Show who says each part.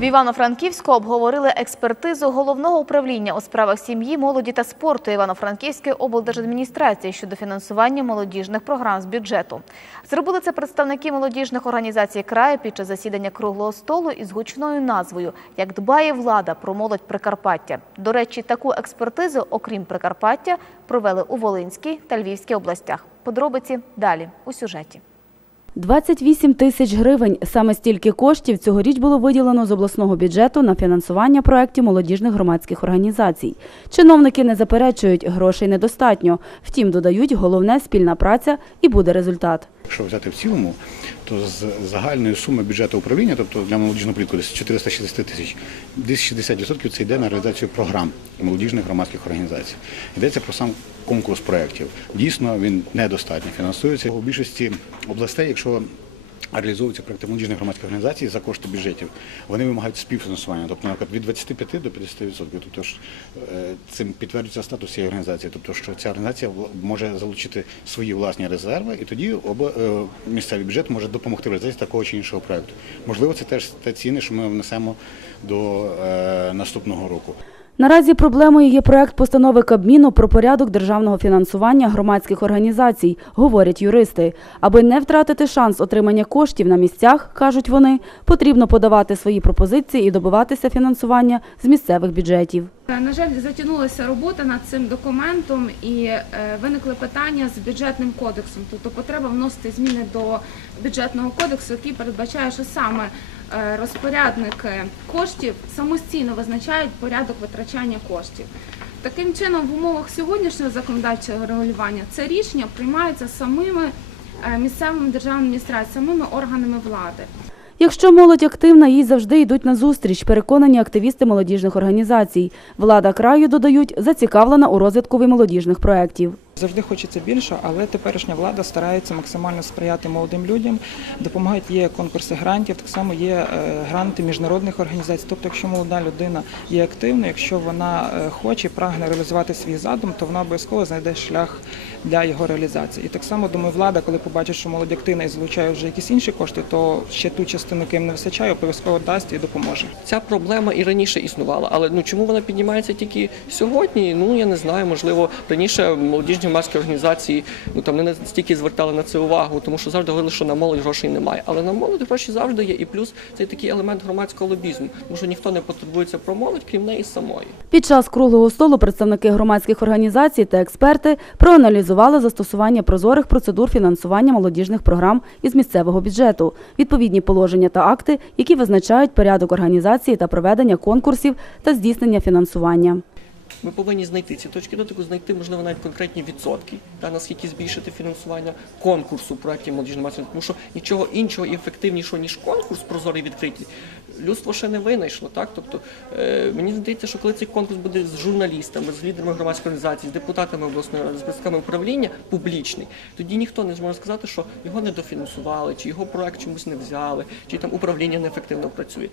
Speaker 1: В Івано-Франківську обговорили експертизу головного управління у справах сім'ї, молоді та спорту Івано-Франківської облдержадміністрації щодо фінансування молодіжних програм з бюджету. Зробили це представники молодіжних організацій краю під час засідання круглого столу із гучною назвою Як дбає влада про молодь Прикарпаття. До речі, таку експертизу, окрім Прикарпаття, провели у Волинській та Львівській областях. Подробиці далі у сюжеті.
Speaker 2: 28 тисяч гривень. Саме стільки коштів цьогоріч було виділено з обласного бюджету на фінансування проєктів молодіжних громадських організацій. Чиновники не заперечують, грошей недостатньо. Втім, додають, головне – спільна праця і буде результат.
Speaker 3: Якщо взяти в цілому, то з загальної суми бюджету управління, тобто для молодіжного політику, десь 460 тисяч, десь 60% це йде на реалізацію програм молодіжних громадських організацій. Йдеться про сам конкурс проєктів. Дійсно, він недостатньо фінансується. У більшості областей, якщо реалізовуються проекти молодіжних громадських організацій за кошти бюджетів, вони вимагають співфінансування, тобто, наприклад, від 25 до 50%. Тобто е, цим підтверджується статус цієї організації, тобто що ця організація може залучити свої власні резерви, і тоді обла- е, місцевий бюджет може допомогти в реалізації такого чи іншого проекту. Можливо, це теж те ціни, що ми внесемо до е, наступного року.
Speaker 2: Наразі проблемою є проект постанови Кабміну про порядок державного фінансування громадських організацій, говорять юристи. Аби не втратити шанс отримання коштів на місцях, кажуть вони, потрібно подавати свої пропозиції і добиватися фінансування з місцевих бюджетів.
Speaker 4: На жаль, затягнулася робота над цим документом і е, виникли питання з бюджетним кодексом. Тобто потреба вносити зміни до бюджетного кодексу, який передбачає, що саме розпорядники коштів самостійно визначають порядок витрачання коштів. Таким чином, в умовах сьогоднішнього законодавчого регулювання це рішення приймається самими е, місцевими державними адміністраціями, самими органами влади.
Speaker 2: Якщо молодь активна, їй завжди йдуть на зустріч, переконані активісти молодіжних організацій. Влада краю, додають, зацікавлена у розвитку молодіжних проєктів.
Speaker 5: Завжди хочеться більше, але теперішня влада старається максимально сприяти молодим людям. Допомагають є конкурси грантів, так само є е, гранти міжнародних організацій. Тобто, якщо молода людина є активною, якщо вона е, хоче прагне реалізувати свій задум, то вона обов'язково знайде шлях для його реалізації. І так само думаю, влада, коли побачить, що молодь активна і залучає вже якісь інші кошти, то ще ту частину, яким не вистачає, обов'язково дасть і допоможе.
Speaker 6: Ця проблема і раніше існувала, але ну чому вона піднімається тільки сьогодні? Ну я не знаю. Можливо, раніше молодіжні громадські організації ну там не настільки звертали на це увагу, тому що завжди говорили, що на молодь грошей немає. Але на молодь гроші завжди є. І плюс це такий елемент громадського лобізму, тому що ніхто не потребується про молодь, крім неї самої.
Speaker 2: Під час круглого столу представники громадських організацій та експерти проаналізували застосування прозорих процедур фінансування молодіжних програм із місцевого бюджету, відповідні положення та акти, які визначають порядок організації та проведення конкурсів та здійснення фінансування.
Speaker 6: Ми повинні знайти ці точки дотику, знайти можливо навіть конкретні відсотки, та наскільки збільшити фінансування конкурсу проєктів молодіжної масової, тому що нічого іншого і ефективнішого ніж конкурс прозорий відкритий, людство ще не винайшло. Так, тобто е, мені здається, що коли цей конкурс буде з журналістами, з лідерами громадської організації, з депутатами обласної ради, з представниками управління публічний, тоді ніхто не зможе сказати, що його недофінансували, чи його проект чомусь не взяли, чи там управління неефективно працює.